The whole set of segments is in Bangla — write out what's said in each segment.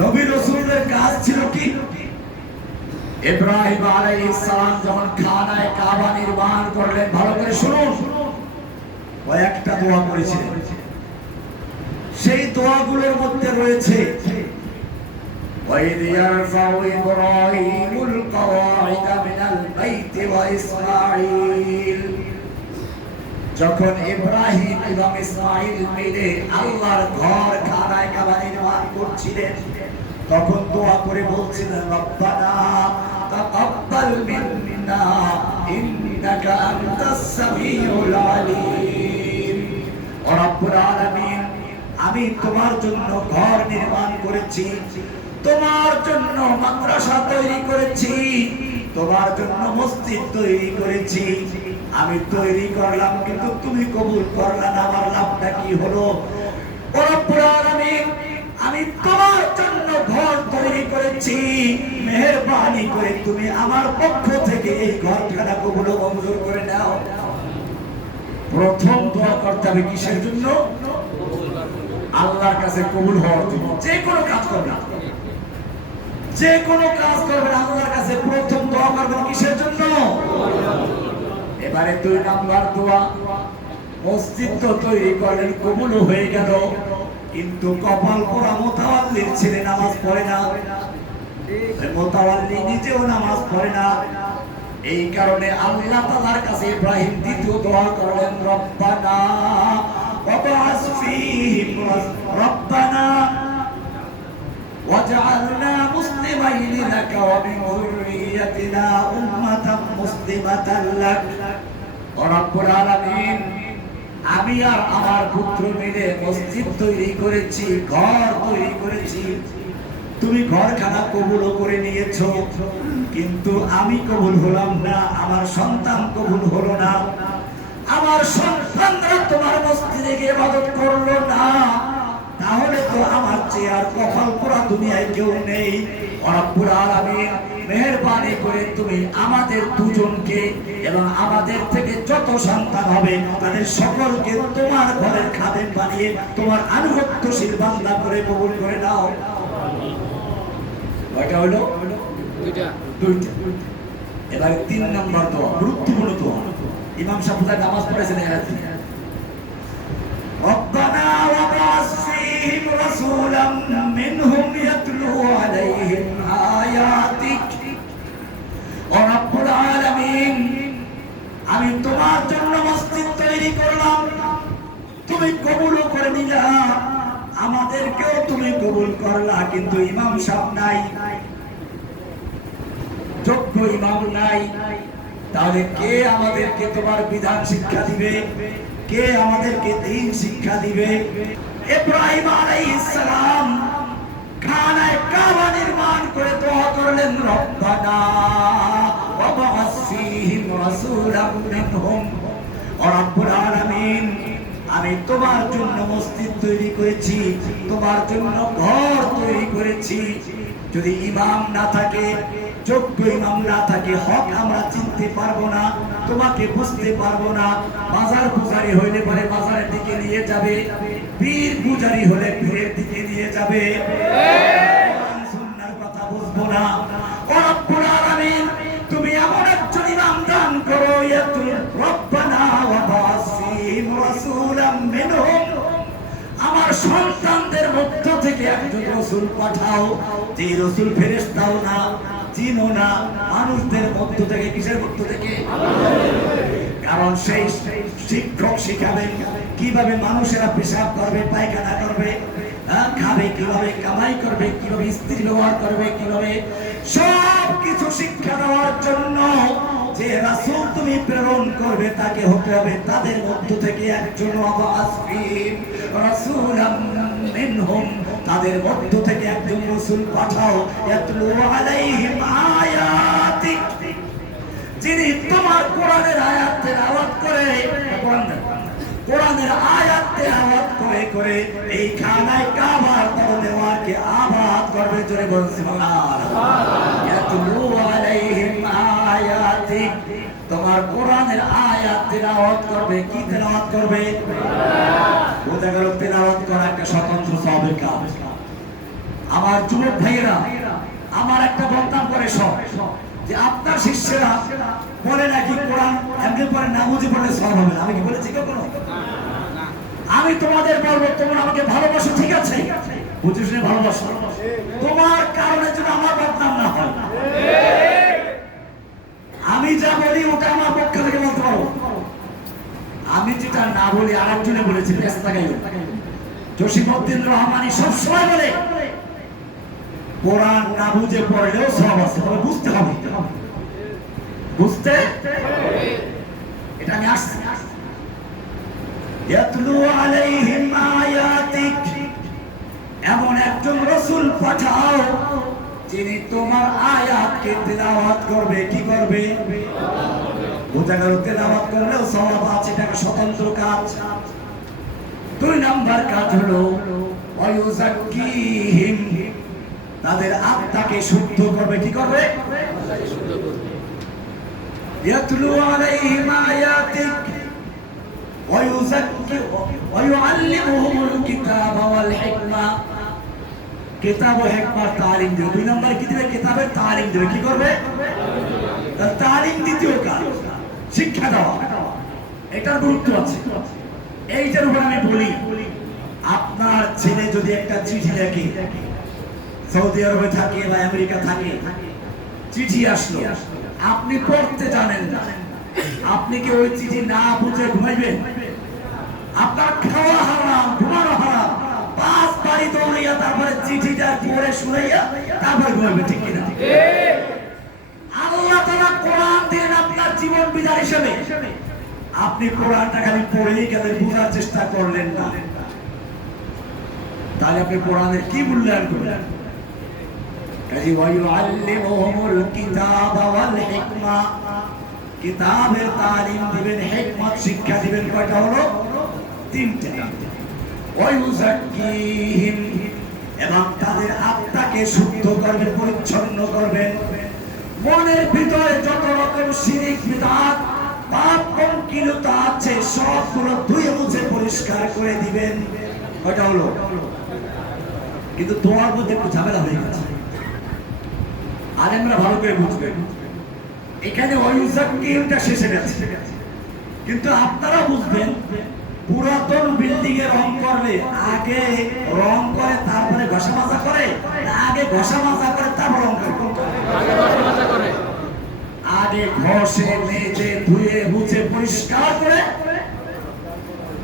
নবী রসুলের কাজ ছিল কি ইব্রাহিম আলাইহিস সালাম যখন খানায় কাবা নির্মাণ করলেন ভালো করে শুনুন কয়েকটা দোয়া করেছিলেন সেই দোয়াগুলোর মধ্যে রয়েছে وإذ يرفع إبراهيم القواعد من البيت وإسماعيل যখন ইব্রাহিম এবং ইসমাইল মিলে আল্লাহর ঘর খানায় কাবা নির্মাণ করছিলেন তখন দোয়া করে বলছিলেন, রব্বানা তাকাব্বাল মিন্না, ইন্নাকা আনতাস সামিউল আলিম। ও রব্বুল আলামিন, আমি তোমার জন্য ঘর নির্মাণ করেছি, তোমার জন্য মাদ্রাসা তৈরি করেছি, তোমার জন্য মসজিদ তৈরি করেছি। আমি তৈরি করলাম, কিন্তু তুমি কবুল করলা না, আমার লাভটা কি হলো? আমি তোমার করেছি মেহেরবানি করে তুমি আমার পক্ষ থেকে এই ঘরখানা কবুল ও মঞ্জুর করে নাও। প্রথম দোয়া করতে হবে কিসের জন্য? আল্লাহর কাছে কবুল হওয়ার জন্য। যে কোনো কাজ করবে। না যে কোনো কাজ করবেন আল্লাহর কাছে প্রথম দোয়া করবেন কিসের জন্য? এবারে দুই নাম্বার দোয়া। তো তৈরি করলেন, কবুল হয়ে গেল। কিন্তু কপাল পোড়া মোতাওয়াল্লির ছেলে নামাজ পড়ে না। মোতাওয়াল্লি নিজেও নামাজ পড়ে না এই কারণে আল্লাহ তাআলার কাছে ইব্রাহিম দ্বিতীয় দোয়া করলেন রব্বানা وابعث فيهم ربنا واجعلنا مسلمين لك ومن ذريتنا أمة مسلمة لك ورب العالمين আমি আর আমার পুত্র মিলে মসজিদ তৈরি করেছি ঘর তৈরি করেছি তুমি ঘরখানা কবুল করে নিয়েছো, কিন্তু আমি কবুল হলাম না, আমার সন্তান কবুল হলো না। আমার সন্তানরা তোমার মসজিদে গিয়ে ইবাদত করল না। তাহলে তো আমার চেয়ে আর কপাল পোড়া দুনিয়ায় কেউ নেই। রব্বুল আলামিন মেহেরবানি করে তুমি আমাদের দুজনকে এবং আমাদের থেকে যত সন্তান হবে, তাদের সকলকে তোমার ঘরের খাদেম বানিয়ে তোমার আনুগত্যশীল বান্দা করে কবুল করে নাও। কয়টা হলো দুইটা দুইটা এবারে তিন নম্বর দোয়া গুরুত্বপূর্ণ দোয়া ইমাম সাহেব কোথায় নামাজ পড়েছেন এখানে ربنا وابعث فيهم رسولا منهم يتلو عليهم آياتك ورب العالمين আমি তোমার জন্য মসজিদ তৈরি করলাম তুমি কবুল করে নিলা আমাদেরকেও তুমি কবুল করলা কিন্তু ইমাম সাহেব নাই যোগ্য ইমাম নাই, তাহলে কে আমাদেরকে তোমার বিধান শিক্ষা দিবে? কে আমাদেরকে দিন শিক্ষা দিবে? খানায় কাবা নির্মাণ করে দোয়া করলেন, রব্বানা রাসূলাম মিনহুম আলামিন, আমি তোমার জন্য মসজিদ তৈরি করেছি, তোমার জন্য ঘর তৈরি করেছি। যদি ইমাম না থাকে যোগ্য ইমাম না থাকে হক, আমরা চিনতে পারব না, তোমাকে বুঝতে পারব না। বাজার পূজারি হইলে পরে বাজারের দিকে নিয়ে যাবে পীর পূজারি হলে পীরের দিকে নিয়ে যাবে। কথা বুঝব না। তুমি এমন একজন ইমাম দান করো রব্বানা ওয়া আমার সন্তানদের মধ্য থেকে একজন রসুল পাঠাও যে রসুল ফেরেশতাও না। না, মানুষদের মধ্য থেকে, কিসের মধ্য থেকে? কারণ সেই শিক্ষক শিখাবেন কীভাবে মানুষেরা পেশাব করবে, পায়খানা করবে খাবে, কীভাবে কামাই করবে, কীভাবে স্ত্রী ব্যবহার করবে, কীভাবে সব কিছু শিক্ষা দেওয়ার জন্য যে রাসূল তুমি প্রেরণ করবে, তাকে হতে হবে তাদের মধ্য থেকে একজন রাসূলাম মিনহুম তাদের মধ্য থেকে একজন রসুল পাঠাও। যিনি তোমার কোরআনের আয়াত তেলাওয়াত করে। কোরআনের আয়াত তেলাওয়াত করে করে এই খানায় কাবার দেওয়াকে আবাদ করবে। জোরে বলছি আয়াতিক তোমার কোরআনের আয়াত তেলাওয়াত করবে, কি তেলাওয়াত করবে? বোঝা গেল তেলাওয়াত করা একটা স্বতন্ত্র সবের কাজ। আমার যুবক ভাইয়েরা, আমার একটা বক্তব্য করে সব যে আপনার শিষ্যেরা বলে নাকি কোরআন এমনি পরে না বুঝে পড়লে সব হবে আমি কি বলেছি কখনো? আমি তোমাদের বলব, তোমরা আমাকে ভালোবাসো, ঠিক আছে? বুঝে শুনে ভালোবাসো। তোমার কারণে যেন আমার বদনাম না হয় আমি যা বলি ওটা আমার পক্ষ থেকে বলতে পারব আমি যেটা না বলি আর একজনে বলেছি, ব্যস্ত গাইল রহমানি সবসময় বলে, কোরআন না বুঝে পড়লেও সব আছে, তবে বুঝতে হবে। বুঝতে? এটা আমি আসছি। এমন একজন রসুল পাঠাও, যিনি তোমার আয়াতকে তেলাওয়াত করবে, কি করবে? বোঝা গেল তেলাওয়াত সওয়াব আছে এটা স্বতন্ত্র কাজ। দুই নাম্বার কাজ হলো ওয়ায়ুজাক্কিহিম তাদের আত্মাকে শুদ্ধ করবে, কি করবে? ইয়াতলু আলাইহিম আয়াতিক ওয়ায়ুজাক্কি ওয়ায়ুআল্লিমুহুমুল কিতাব ওয়াল হিকমা। কিতাব ও তালিম দেবে। দুই নাম্বার কি দিবে? কিতাবের তালিম দেবে। কি করবে? তালিম দ্বিতীয় কাজ। শিক্ষা দেওয়া এটার গুরুত্ব আছে। এইটার উপর আমি বলি, আপনার ছেলে যদি একটা চিঠি লেখে, সৌদি আরবে থাকে বা আমেরিকা থাকে, চিঠি আসলো। আপনি পড়তে জানেন না। আপনি কি ওই চিঠি না বুঝে ঘুমাইবেন? আপনার খাওয়া হারাম, ঘুমানো হারাম। পাঁচ বাড়ি দৌড়াইয়া তারপরে চিঠিটা পড়ে শুনাইয়া তারপরে ঘুমাইবে ঠিক কিনা? কোরআন দিলেন আপনার জীবন বিধান হিসেবে। আপনি কোরআনটা খালি পড়েই গেলেন বোঝার চেষ্টা করলেন না। তাহলে আপনি কোরআনের কি মূল্যায়ন করলেন? করবেন, পরিচ্ছন্ন করবেন। মনের ভিতরে যত রকম শিরিক বিদাত, পাপ পঙ্কিলতা আছে, সবগুলো ধুয়ে মুছে পরিষ্কার করে দিবেন। কয়টা হলো? কিন্তু তোমার মধ্যে একটু ঝামেলা হয়ে গেছে। আলেমরা ভালো করে বুঝবেন এখানে অয়ুজাক্কিমটা শেষে গেছে। কিন্তু আপনারা বুঝবেন, পুরাতন বিল্ডিং এ রং করলে আগে রং করে, তারপরে ঘষা মাজা করে আগে ঘষা মাজা করে, তারপর রং করে? আগে ঘষে মেজে ধুয়ে মুছে পরিষ্কার করে,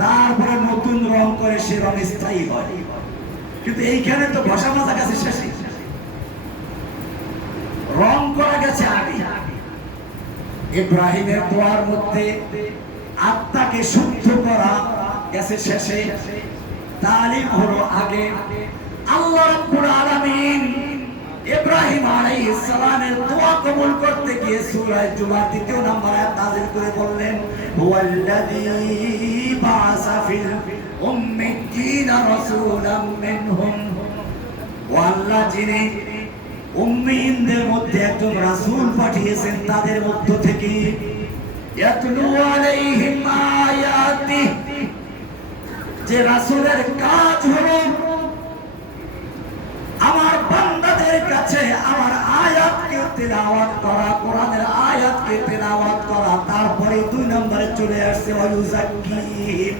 তারপরে নতুন রং করে সে রং স্থায়ী হয়। কিন্তু এইখানে তো ঘষা মাজা গেছে শেষে। রং করা গেছে আগে। ইব্রাহিমের দোয়ার মধ্যে আত্মাকে শুদ্ধ করা গেছে শেষে। তালিম হলো আগে। আল্লাহ রাব্বুল আলাইহিস সালামের দোয়া কবুল করতে গিয়ে সূরা জুমার দ্বিতীয় নম্বর আয়াত নাযিল করে বললেন, হুয়াল্লাযী বাআসা ফিল উম্মিয়িনা রাসূলাম মিনহুম। ও আল্লাহ, যিনি উম্মিনদের মধ্যে একজন রাসূল পাঠিয়েছেন, তাদের মধ্য থেকে ইয়াতলু আলাইহিম আয়াতি, যে রাসূলের কাজ হলো আমার বান্দাদের কাছে আমার তেলাওয়াত করা, কোরআনের আয়াতকে তেলাওয়াত করা, তারপরে দুই নম্বরে চলে আসছে ওয়ায়ুজাক্কিহিম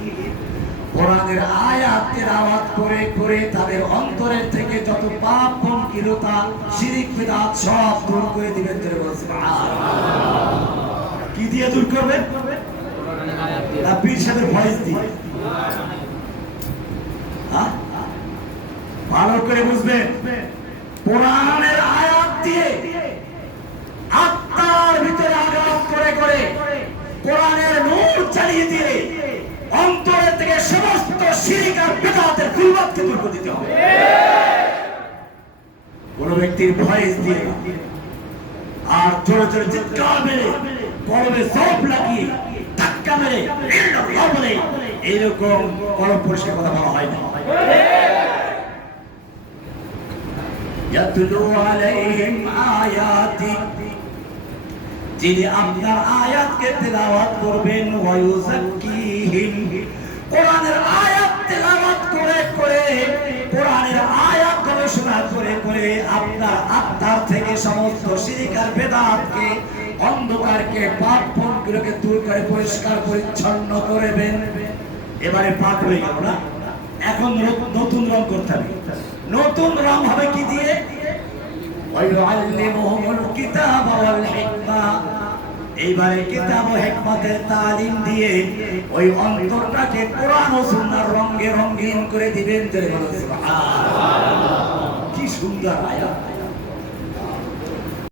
কোরআনের আয়াত তেলাওয়াত করে করে তাদের অন্তরের থেকে যত পাপ, পঙ্কিলতা, শিরিক বিদআত সব দূর করে দিবেন বলুন, সুবহানাল্লাহ। কি দিয়ে দূর করবেন না পীর সাহেবের ভয়েস দিয়ে হ্যাঁ? ভালো করে বুঝবেন কোরআনের আয়াত দিয়ে আত্মার ভিতরে আঘাত করে করে কোরআনের নূর চালিয়ে দিয়ে অন্তরের থেকে সমস্ত শিরিক আর বেদাতের কুলবাদকে দূর করে দিতে হবে। কোন ব্যক্তির ভয়েস দিয়ে আর জোরে জোরে চিৎকার মেরে কলমে সব লাগিয়ে ধাক্কা মেরে বলে এইরকম কলম পরিষ্কার কথা বলা হয় না। ইয়াতলু আলাইহিম আয়াতি যিনি আপনার আয়াতকে তেলাওয়াত করবেন, ওয়ায়ুযাক্কিহিম। কোরআনের আয়াত তেলাওয়াত করে করে, কোরআনের আয়াত গবেষণা করে করে আপনার আত্মার থেকে সমস্ত সিরিকার বেদাতকে, অন্ধকারকে, পাপ পণগুলোকে দূর করে, পরিষ্কার, পরিচ্ছন্ন করবেন। এবারে পাক হয়ে গেল না? এখন নতুন রং করতে হবে। নতুন রং হবে কি দিয়ে? ওয়াইউআল্লিমুহুমুল কিতাবা ওয়াল হিকমা এইবারে কিতাব হিকমতের তালিম দিয়ে ওই অন্তরটাকে কোরআন ও সুন্নাহর রঙে রঙিন করে দিবেন কি সুন্দর আয়াত।